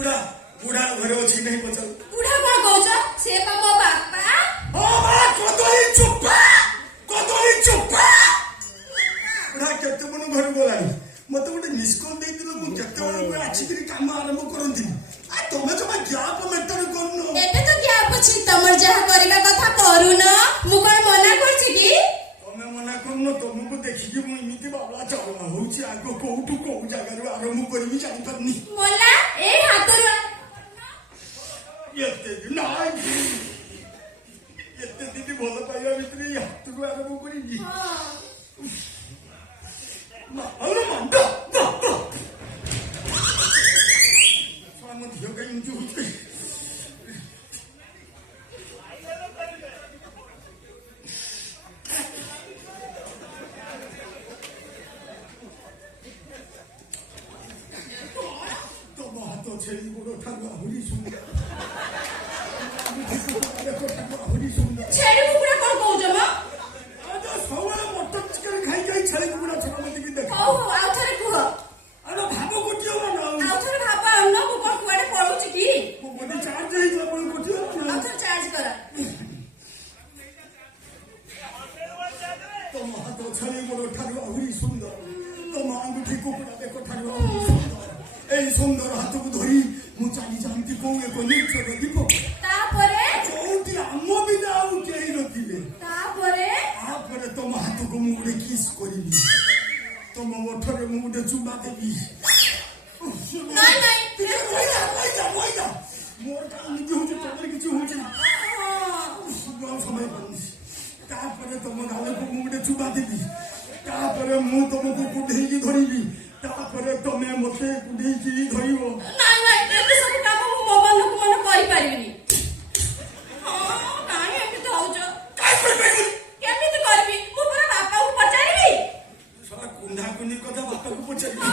ବୁଢା ବୁଢା ଘରେ ଅଛି ନାହିଁ ପଚାର। ବୁଢା କଣ କହୁଛ? ସେ ବା ମୋ ବାପା। କଦଳୀ ଚୋପା ବୁଢା କେତେବେଳେ ଘରକୁ ଗଲାଣି। ମତେ ଗୋଟେ ମିସ୍ କଲ୍ ଦେଇଥିଲ, ମୁଁ କେତେବେଳେ ଆସିକିରି କାମ ଆରମ୍ଭ କରନ୍ତିନି। ତମେ ଜମା ଗ୍ୟାପ ମେଣ୍ଟେନ କରୁନ। ଏବେ ତ ଗ୍ୟାପ ଅଛି, ତମର ଯାହା କରିବା କଥା କରୁନ। ମୁଁ କଣ ମନା କରୁଛି କି? ତମେ ମନା କରୁନ। ତମକୁ ଦେଖିକି ମୁଁ ଏମିତି ବାବଳା ଚାବଳା ହଉଛି। ଆଗ କୋଉଠୁ କୋଉ ଜାଗାରୁ ଆରମ୍ଭ କରିବି ଜାଣିପାରୁନି। ମଲା ଏଇ ହାତରୁ ଏତେ ଦିନ ଭଲ ପାଇବା ଭିତରେ ଏଇ ହାତରୁ ଆରମ୍ଭ କରିବି। ଆମ ଝିଅ କାହିଁ ଏମିତି ହଉଛି। ତମ ହାତ ଛେଳି ଗୋଡ଼ ଠାରୁ ଆହୁରି ସୁନ୍ଦର। ଆହୁରି ସୁନ୍ଦର। ଛେଳି କୁକୁଡ଼ା କଣ କହୁଛ ମ? ସବୁବେଳେ ମଟନ ଚିକେନ ଖାଇ ଖାଇ ଛେଳି କୁକୁଡ଼ା ଛଡା ମତେ କି ଦେଖ। ହଉ ଆଉ ଥରେ କୁହ। ଆରେ ଭାବ ଗୋଟିଏ ଆଉ ଥରେ ଭାବ ଆଉନ। ମୁଁ କଣ କୁଆଡେ ପଳଉଛି କି? ମୋ ବୋଧେ ଚାର୍ଜ ହେଇଯିବ ଆପଣ ଗୋଟିଏ। ଆଉ ଥରେ ଚାର୍ଜ କର। ତମ ହାତ ଛେଳି ଗୋଡ଼ ଠାରୁ ଆହୁରି ସୁନ୍ଦର। ତମ ଆଙ୍ଗୁଠି କୁକୁଡ଼ା ବେକ ଠାରୁ ଆହୁରି ସୁନ୍ଦର। এই সুন্দর হাতକୁ ধରି ମୁଁ ଚାଲି ଯାଆନ୍ତି କୋଉ ଏକ ନିର୍ଚ୍ଛଦ ଦୀପ। ତାପରେ ଯୋଉଠି ଆମ ବିନା ଆଉ କେହି ନଥିବେ। ତାପରେ ତମ ହାତକୁ ମୁଁ ଗୋଟେ କିସ୍ କରିବି। ତମ ଓଠରେ ମୁଁ ଗୋଟେ ଚୁମା ଦେବି। ନାଇଁ ନାଇଁ ମୋର କାମ ନିଜେ ହଉଛି, ତମର କିଛି ହଉଛି ନା। ସମୟ ପାଉନି। ତାପରେ ତମ ଗାଲକୁ ମୁଁ ଗୋଟେ ଚୁମା ଦେବି। ତାପରେ ମୁଁ ତମକୁ କୁଢେଇକି ଧରିବି। ତାପରେ ତମେ ମତେ କୁଢେଇକି ଧରିବ। ନାଇଁ ନାଇଁ ଏତେ ସବୁ କାମ ମୁଁ ମୋ ମନକୁ ମନ କରିପାରିବିନି। ନାଇଁ ଏମିତି ହଉଛ। କେମିତି କରିବି? ମୁଁ ପୁରା ବାପାଙ୍କୁ ପଚାରିବି। କୁଣ୍ଡା କୁଣ୍ଡି କଥା ବାପାକୁ ପଚାରିବି।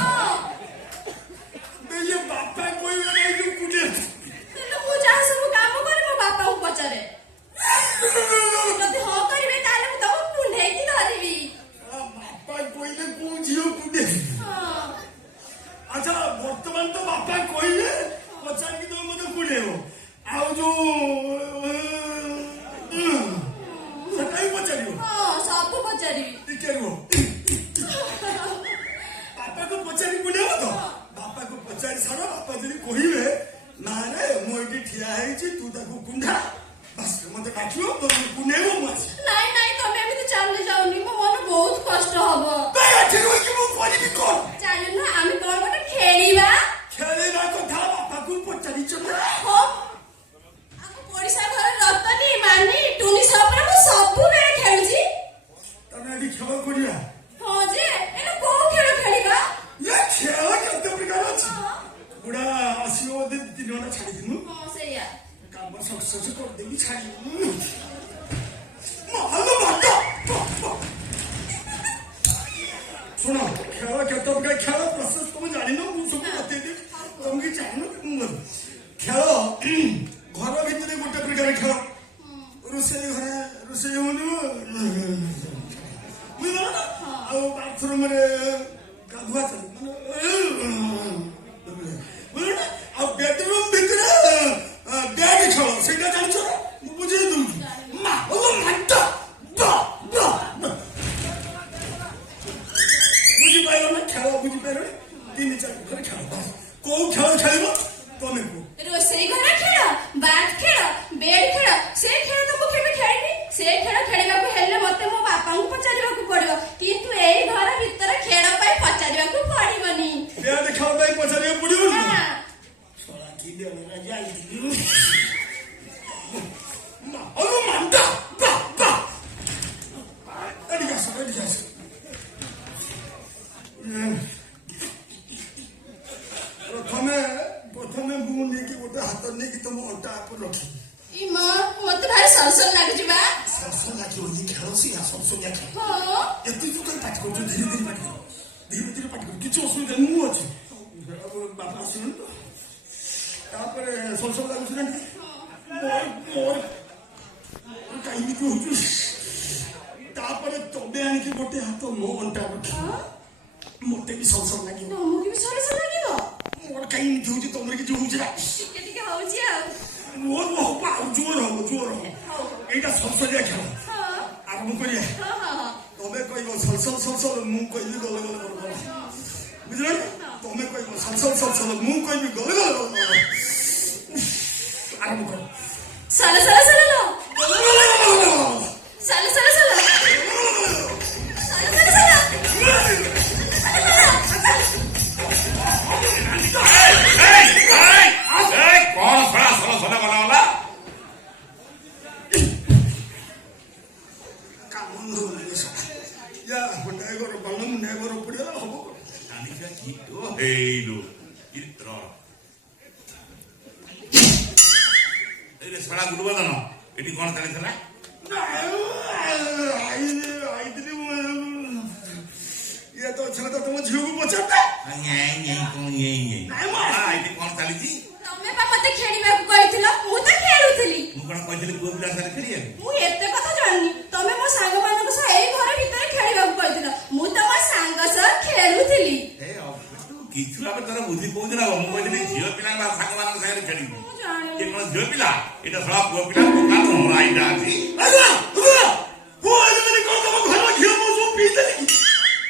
ବାପା କହିବେ ନାଇଁ ତୁ କୁଢେ। ମୁଁ ଯାହା ସବୁ କାମ କରେ ମୋ ବାପାଙ୍କୁ ପଚାରେ। ଯଦି ହଁ କରିବେ ତାହେଲେ ମୁଁ ତମକୁ କୁଣ୍ଢେଇକି ଧରିବି। ବାପା କହିଲେ କୋଉ ଝିଅ କୁଢେ? ଆଚ୍ଛା ବର୍ତ୍ତମାନ ତ ବାପା କହିଲେ ପଚାରିକି ତମେ ମତେ କୁଢେଇବ। ଆଉ ଯୋଉ ସେଟା ହିଁ ପଚାରିବ। ସବୁ ପଚାରିବି। ଟିକେ ରୁହ। ବାପାକୁ ପଚାରି କୁଢେଇବ ତ? ବାପାକୁ ପଚାରି ସାର। ବାପା ଯଦି କହିବେ ନା ରେ ମୁଁ ଏଠି ଠିଆ ହେଇଛି ତୁ ତାକୁ କୁଣ୍ଢା, ବାସ୍ ମତେ ଡାକିବ କୁଣ୍ଡେଇବ ମୁଁ ଆସି। ନାଇଁ ନାଇଁ ତମେ ଏମିତି ଚାଲି ଯାଉନି, ମୋ ମନ ବହୁତ କଷ୍ଟ ହବ। ମୁଁ କରିବି କଣ? ଚାଲୁନ ଆମେ କଣ ଗୋଟେ ଖେଳିବା। ଖେଳିବା କଥା ବାପାକୁ ପଚାରିଛ ନା? ଆମ ପଡିଶା ଘର ରତନୀ ମାନି ଟୁନି ସପରା ମୁଁ ସବୁବେଳେ ଖେଳୁଛି। ତମେ ଏଠି ଖେଳ କରିବା? ହଁ ଯେ ଏଇଟା କୋଉ ଖେଳ ଖେଳିବା? ଖେଳ କେତେ ପ୍ରକାର ଅଛି। ବୁଢା ଆସିବ ବୋଧେ 3 ଘଣ୍ଟା ଛାଡିଦିନୁ। ହଁ ସେଇଆ କାମ ସକ୍ସେସ୍ କରିଦେବି ଛାଡିବୁ। ଶୁଣ ଖେଳ କେତେ ପ୍ରକାର ଖେଳ ପ୍ରୋସେସ ତମେ ଜାଣିନ, ମୁଁ ସବୁ ବତେଇଦେବି। ତମେ କିଛି ଜାଣିନ। ଖେଳ ଘର ଭିତରେ ଗୋଟେ ପ୍ରକାର ଖେଳ। ରୋଷେଇ ଘରେ ରୋଷେଇ ହଉନି ବୁଝିଲ ନା? ଆଉ ବାଥରୁମରେ ଗାଧୁଆ ଚାଲୁ ବୁଝିଲ ନା? ଆଉ ବେଡରୁମ ଭିତରେ ବେଡ୍ ଖେଳ ସେଇଟା ଜାଣିଛ ନା? ମୁଁ ବୁଝେଇ ଦଉଛି। ବୁଝିପାରିଲ ନା? ଖେଳ ବୁଝିପାରିଲ? 3-4 ପ୍ରକାର ଖେଳ। କୋଉ ଖେଳ ଖେଳିବ ତମେ କୁହ? ରୋଷେଇ ଘର ଖେଳ, ବାଥ୍ ଖେଳ, ବେଡ୍ ଖେଳ। ସେ ଖେଳ ତ ମୁଁ କେବେ ଖେଳିନି। ସେ ଖେଳ ଖେଳିବାକୁ ହେଲେ ମତେ ମୋ ବାପାଙ୍କୁ ପଚାରିବାକୁ ପଡିବ, କିନ୍ତୁ ଏଇ ଘର ଭିତରେ ଖେଳ ପାଇଁ ପଚାରିବାକୁ ପଡିବନି। ବେଡ୍ ଖେଳ ପାଇଁ ପଚାରିବାକୁ ପଡିବନି? ପ୍ରଥମେ ମୁଁ ନେଇକି ଗୋଟେ ହାତ ନେଇକି ତମ ଅଣ୍ଟା ଉପରେ ରଖିବି। ମତେ ଭାରି ସରସର ଲାଗୁଛି ବା। ସରସର ଲାଗିବ ଇ ଖେଳ ସିଆ ସରସରିଆ ଖେଳ। ଏତିକି ତ ପାଟି କରୁଛ। ଧୀରେ ଧୀରେ ପାଟି କର, ଧୀରେ ଧୀରେ ପାଟି କର, କିଛି ଅସୁବିଧା ମୁଁ ଅଛି। ବାପା ଆସିବେନି ତ? ତାପରେ ସରସର ଲାଗୁଛି ନା ମୋର କାହିଁକି ହଉଛି। ତାପରେ ତମେ ଆଣିକି ଗୋଟେ ହାତ ମୋ ଅଣ୍ଟା ରଖି ମତେ ବି ସରସର ଲାଗିବ। ତମକୁ ବି ସରସର ଲାଗିବ? ମୋର କାହିଁ ଏମିତି ହଉଛି ତମର କିଛି ହଉଛି ନା ଟିକେ ଟିକେ ହଉଛି ଆଉ ମୋର ହବ ଆଉ ଜୋର ହବ ଏଇଟା ସଂସଦୀୟ ଖେଳ ହଁ ଆରମ୍ଭ କରିବା ହଁ ହଁ ହଁ ତମେ କହିବ ସଲସଲ ମୁଁ କହିବି ଗଲେ ବୁଝିଲ ତମେ କହିବ ସଲସଲ ମୁଁ କହିବି ଗଲେ ଆରମ୍ଭ କର ସଲ ସଲ ସଲ ଲ ସଲ ସଲ ସଲ ସଲ ସଲ କଣ ସଳା ସଲ ସଲ ଗଲା ଗଲା କାମ ୟା ଗୋଟାଏ ଘର ପାଳ ମୁଣ୍ଡାଏ ଘର ପଡ଼ିଗଲା ହବ ଜାଣିଛ କି ଓ ହେଇଲୋ ଏଇରେ ସଳା ଗୁରୁବଦନ ଏଠି କଣ ଚାଲିଥିଲା ଇଏ ତ ଅଛନ୍ତି ତ ତମ ଝିଅକୁ ପଚାରଟା ଏଠି କଣ ଚାଲିଛି ତମେ ବା ମତେ ଖେଳିବାକୁ କହିଥିଲ ମୁଁ ତ ଖେଳୁଥିଲି ମୁଁ କଣ କହିଥିଲି ପୁଅ ପିଲା ସାଙ୍ଗରେ ଖେଳିବାକୁ ମୁଁ ଏତେ କଥା ଜାଣିନି ତମେ ମୋ ସାଙ୍ଗମାନଙ୍କ ସହ ଏଇ ଘର ଭିତରେ ଖେଳିବାକୁ କହିଥିଲ ମୁଁ ତ ମୋ ସାଙ୍ଗ ସହ ଖେଳୁଥିଲି କିଛି ଭାବେ ତୋର ବୁଦ୍ଧି କହୁଛି ନା ମୁଁ କହିଥିଲି ଝିଅ ପିଲାଙ୍କ ସାଙ୍ଗମାନଙ୍କ ସାଙ୍ଗରେ ଖେଳିବୁ ମୁଁ ଜାଣିନି ଏ କଣ ଝିଅ ପିଲା ଏଇଟା ସଳା ପୁଅ ପିଲା ଦୋକାନ ଏଇଟା ଅଛି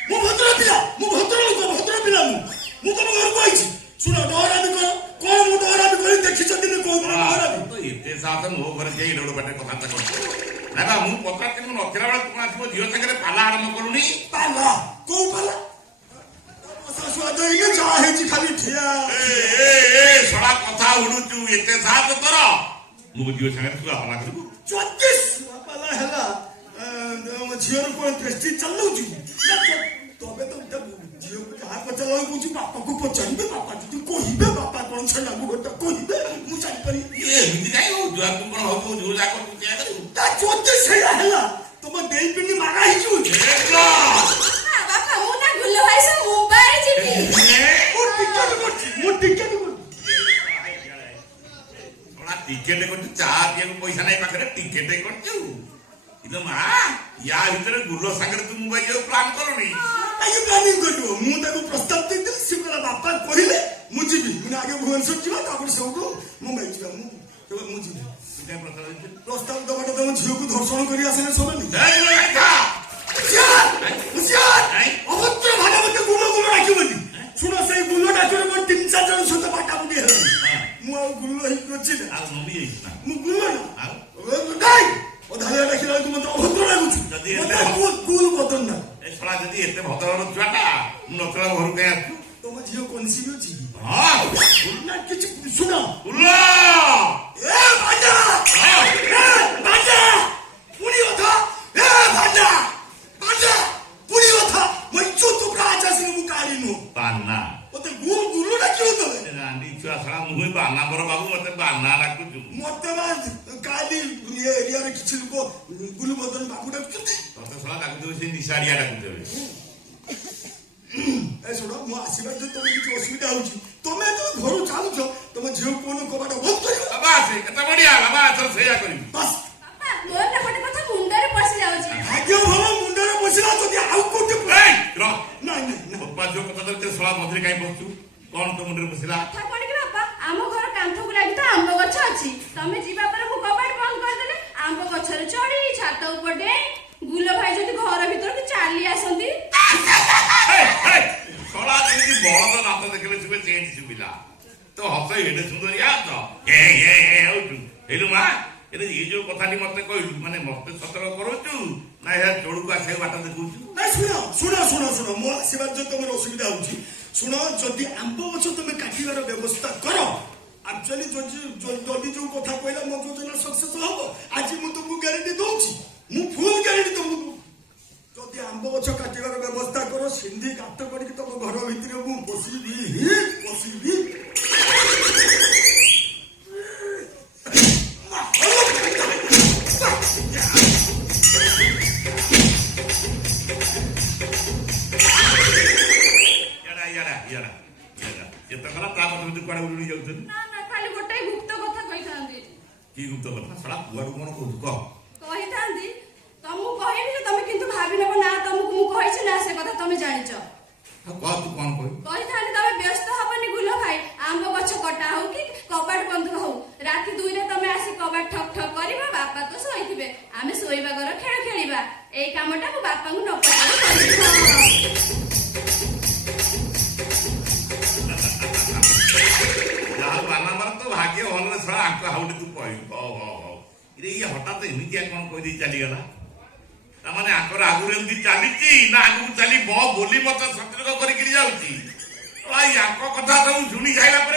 ମୁଁ ଭଦ୍ର ପିଲା ମୁଁ ତମ ଘରକୁ ଆଇଛି ଶୁଣ ଡହରାମି କର କଣ ମୁଁ ଡହରାମି କରି ଦେଖିଛନ୍ତି ଡହରାମି ଏତେ ସାହସ ମୋ ଘରେ ଯାଇ ଏଡେ ବାଟେ କଥାବାର୍ତ୍ତା କରୁଛୁ ନା ବା ମୁଁ ପଚାରିଥିଲି ମୁଁ ନଥିଲା ବେଳେ ତୁ ଆସିବ ଝିଅ ସାଙ୍ଗରେ ପାଲା ଆରମ୍ଭ କରୁନି ପାଲା କୋଉ ପାଲା ଯାହା ହେଇଛି ଖାଲି ଠିଆ ସଳା କଥା ଉଡୁଛୁ ଏତେ ସାହସ ତୋର ମୋ ଝିଅ ସାଙ୍ଗରେ ତୁ ପାଲା କରିବୁ ପାଲା ହେଲା ଝିଅର କଣ ପ୍ରେଷ୍ଟିଜ ଚାଲୁଛି ତମେ ତ ଝିଅକୁ ଯାହା ପଚାରିଲା କହୁଛି ବାପାକୁ ପଚାରିବେ ବାପା ଯଦି କହିବେ ବାପା କଣ ଛେନାକୁ ଗୋଟେ କହିବେ ମୁଁ ଜାଣିପାରିବି ଏମିତି କାହିଁ ହଉଛୁ ଆଉ ତୁ କଣ ହବୁ ଝିଅ ଯାକ ତା ଯଦି ସେଇଆ ହେଲା ତମ ଦେଇ ପିଣ୍ଡି ମାଗା ହେଇଯିବ ବାପା ମୁଁ ନା ଗୁଲ ଭାଇ ସହ ମୁମ୍ବାଇ ଯିବି ମୁଁ ଟିକେଟ କରୁଛି ଟିକେଟ କରୁଛୁ ଚା ପିଇବାକୁ ପଇସା ନାହିଁ ପାଖରେ ଟିକେଟ କରୁଛୁ କିନ୍ତୁ ମା ୟା ଭିତରେ ଗୁଲ ସାଙ୍ଗରେ ତୁ ମୁମ୍ବାଇ ଯିବାକୁ ପ୍ଲାନ୍ କରୁନି ପ୍ଲାନିଂ କରିବ ମୁଁ ତାକୁ ପ୍ରସ୍ତାବ ଦେଇଥିଲି ସେ କହିଲା ବାପା କହିଲେ ମୁଁ ଯିବି ମାନେ ଆଗେ ଭୁବନେଶ୍ୱର ଯିବା ତାପରେ ସବୁଠୁ ମୁମ୍ବାଇ ଯିବା ମୁଁ ଯିବି ପ୍ରସ୍ତାବ ଦବାଟା ତମ ଝିଅକୁ ଧର୍ଷଣ କରି ଆସିଲେ ସମାନେ ଅଭଦ୍ର ଭାବେ ମତେ ଗୁଲ ଡାକିବନି ଶୁଣ ସେଇ ଗୁଲ ଡାକିବ ମୋର 3-4 ଜଣ ସହିତ ବାଟାବୁଟି ହେଲାଣି ମୁଁ ଆଉ ଗୁଲ ହେଇକି ଅଛି ନା ମୁଁ ଗୁଲ ନାଇଁ ଅଧାଳିଆ ଡାକିଲା ବେଳକୁ ମତେ ଅଭଦ୍ର ଲାଗୁଛି କୁଲ ବଦନ ନା ଶଳା ଯଦି ଏତେ ଭଦ୍ରର ଛୁଆଟା ମୁଁ ନଥିଲା ଘରକୁ କାଇଁ ଆସୁଛୁ ତମ ଝିଅ କନସିଭ୍ ଅଛି ନା କିଛି ଶୁଣ ପୁଣି କଥା ପୁଣି କଥା ମୋ ଇଜ୍ଜତ ପୁରା ଆଚାସିନି ମୁଁ କାଢି ନୁହଁ ବାନା ମତେ ଗୁଲ ଡାକିବ ତମେ ରାଣ୍ଡି ଛୁଆ ଶଳା ମୁଁ ବାନା ବର ବାବୁ ମତେ ବାନା ଡାକୁଛୁ ମତେ କାଲି ଏରିଆରେ କିଛି ଲୋକ ଗୁଲ ବଦନ ବାବୁ ଡାକୁଛନ୍ତି ତତେ ଶଳା ଡାକୁଥିବେ ସେ ନିଶାଡିଆ ଡାକୁଥିବେ ଶୁଣ ମୁଁ ଆସିବା ଯଦି ତମେ କିଛି ଅସୁବିଧା ହଉଛି ତମେ ତ ଘରୁ ଚାଲୁଛ ତମ ଝିଅ ପୁଅନ କବାଟ ବନ୍ଦ କରିବ କେତେ ବଢିଆ ବାବା ଏଥର ସେଇଆ କରିବି ବାସ୍ ବାପା ମୋର ନା ଗୋଟେ କଥା ମୁଣ୍ଡରେ ପଶି ଯାଉଛି ଭାଗ୍ୟ ଭଲ ମୁଣ୍ଡରେ ବସିଲା ଯଦି ଆଉ କୋଉଠି ନାଇଁ ଝିଅ କଥା ଧରିତେ ଶଳା ମଝିରେ କାହିଁ ବସଛୁ କଣ ତୋ ମୁଣ୍ଡରେ ବସିଲା କଥା କଣ କି ବାପା ଆମ ଘର କାନ୍ଥକୁ ଲାଗି ତ ଆମ୍ବ ଗଛ ଅଛି ତମେ ଯିବା ପରେ ମୁଁ କବାଟ ବନ୍ଦ କରିଦେଲେ ଆମ୍ବ ଗଛରେ ଚଢି ଛାତ ଉପରେ ଗୁଲ ଭାଇ ଯଦି ଘର ଭିତରକୁ ଚାଲି ଆସନ୍ତି ଶଳା ଯେମିତି ବଳଦ ନାତ ଦେଖିଲେ ଶୁଭେ ଚେଞ୍ଜ ଶୁଭିଲା ତ ହସ ଏଡେ ସୁନ୍ଦରିଆ ତ ହଉଛୁ ହେଇଲୁ ମା ଏଇ ଯୋଉ କଥାଟି ମତେ କହିଲୁ ମାନେ ମତେ ସତର୍କ କରୁଛୁ ନା ଏହା ଚୋଳକୁ ଆସିବାକୁ ବାଟ ଦେଖଉଛୁ ଶୁଣ ମୋ ଆସିବାର ଯଦି ତମର ଅସୁବିଧା ହଉଛି ଶୁଣ ଯଦି ଆମ୍ବ ଗଛ ତମେ କାଟିବାର ବ୍ୟବସ୍ଥା କର ଆକ୍ଚୁଆଲି ଯଦି ଯୋଉ କଥା କହିଲା ମୋ ଯୋଜନା ସକ୍ସେସ ହବ ଆଜି ମୁଁ ତମକୁ ଗ୍ୟାରେଣ୍ଟି ଦଉଛି ମୁଁ ଫୁଲ ଗ୍ୟାରେଣ୍ଟି ତମକୁ ଯଦି ଆମ୍ବ ଗଛ କାଟିବାର ବ୍ୟବସ୍ଥା କର ସିନ୍ଧି ଗାତ କରିକି ତମ ଘର ଭିତରେ ମୁଁ ବସିବି ଏତେ କଲା ତାପରେ କୁଆଡେ ଉଡି ଯାଉଛନ୍ତି ନା ଖାଲି ଗୋଟେ ଗୁପ୍ତ କଥା କହିଥାନ୍ତି କି ଗୁପ୍ତ କଥା ଶଳା କୁଆଡୁ କଣ କହୁଛୁ କହ କହିଥାନ୍ତି ତମକୁ କହିନି ଯେ ତମେ କିନ୍ତୁ ଭାବି ନେବ ନା ତମକୁ ମୁଁ କହିଛି ନା ସେ କଥା ତମେ ଜାଣିଛ କହ ତୁ କଣ କହିବୁ? କହିଥାନ୍ତି ତମେ ବ୍ୟସ୍ତ ହବନି ଗୁଲ ଭାଇ। ଆମ୍ବ ଗଛ କଟା ହଉ କି କବାଟ ବନ୍ଧ ହଉ, ରାତି 2ରେ ତମେ ଆସି କବାଟ ଠକ୍ ଠକ୍ କରିବ, ବାପା ତ ଶୋଇଥିବେ, ଆମେ ଶୋଇବା ଘର ଖେଳ ଖେଳିବା। ଏଇ କାମଟା ମୁଁ ବାପାଙ୍କୁ ନ ପଚାରି କରିବି। ବାନାଙ୍କର ତ ଭାଗ୍ୟ ଭଲ ଛଡ଼ା ଆଙ୍କ ହାଉଟି ତୁ କହିବୁ। ହଉ ହଉ ହଉ ଇରେ ଇଏ ହଠାତ୍ ଏମିତିଆ କଣ କହିଦେଇ ଚାଲିଗଲା? ତାମାନେ ଆଙ୍କର ଆଗରୁ ଏମିତି ଚାଲିଛି ନା ଆଗକୁ ଚାଲିବ ବୋଲି ମତେ ସତର୍କ କରିକିରି ଯାଉଛି? ୟାଙ୍କ କଥା ସବୁ ଶୁଣି ସାରିଲା ପରେ